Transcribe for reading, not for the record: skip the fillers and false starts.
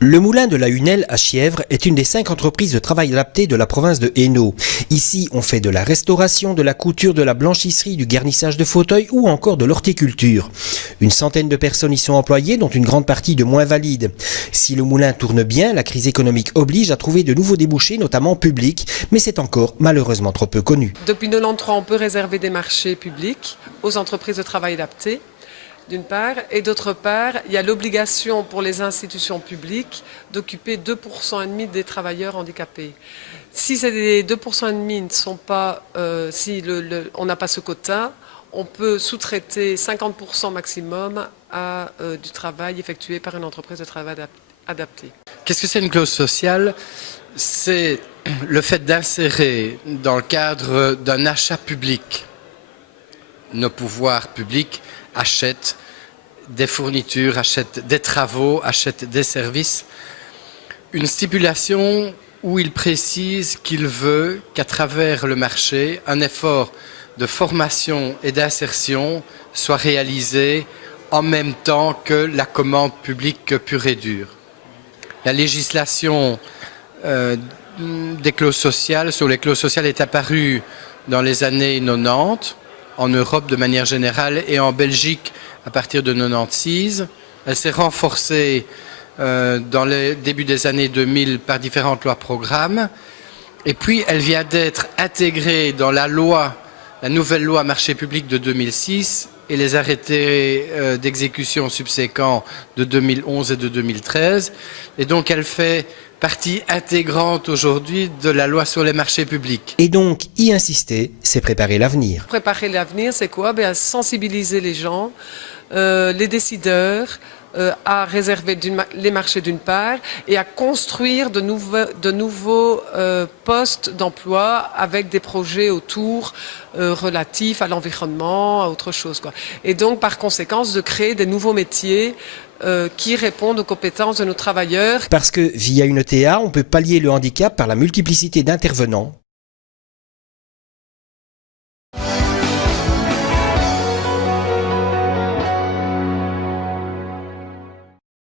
Le moulin de la Hunelle à Chièvres est une des 5 entreprises de travail adapté de la province de Hainaut. Ici, on fait de la restauration, de la couture, de la blanchisserie, du garnissage de fauteuils ou encore de l'horticulture. Une centaine de personnes y sont employées, dont une grande partie de moins valides. Si le moulin tourne bien, la crise économique oblige à trouver de nouveaux débouchés, notamment publics, mais c'est encore malheureusement trop peu connu. Depuis 93, on peut réserver des marchés publics aux entreprises de travail adapté, d'une part, et d'autre part, il y a l'obligation pour les institutions publiques d'occuper 2,5% des travailleurs handicapés. Si ces 2,5% ne sont pas, on n'a pas ce quota, on peut sous-traiter 50% maximum à du travail effectué par une entreprise de travail adapté. Qu'est-ce que c'est une clause sociale? C'est le fait d'insérer dans le cadre d'un achat public. Nos pouvoirs publics achètent des fournitures, achètent des travaux, achètent des services. Une stipulation où il précise qu'il veut qu'à travers le marché, un effort de formation et d'insertion soit réalisé en même temps que la commande publique pure et dure. La législation des clauses sociales, sur les clauses sociales, est apparue dans les années 90, en Europe de manière générale et en Belgique à partir de 96. Elle s'est renforcée dans le début des années 2000 par différentes lois programmes. Et puis elle vient d'être intégrée dans la nouvelle loi marché public de 2006 et les arrêtés d'exécution subséquents de 2011 et de 2013. Et donc elle fait partie intégrante aujourd'hui de la loi sur les marchés publics. Et donc, y insister, c'est préparer l'avenir. Préparer l'avenir, c'est quoi? Sensibiliser les gens, les décideurs, à réserver les marchés d'une part et à construire de nouveaux postes d'emploi avec des projets autour relatifs à l'environnement, à autre chose, quoi. Et donc, par conséquent, de créer des nouveaux métiers qui répondent aux compétences de nos travailleurs. Parce que via une ETA, on peut pallier le handicap par la multiplicité d'intervenants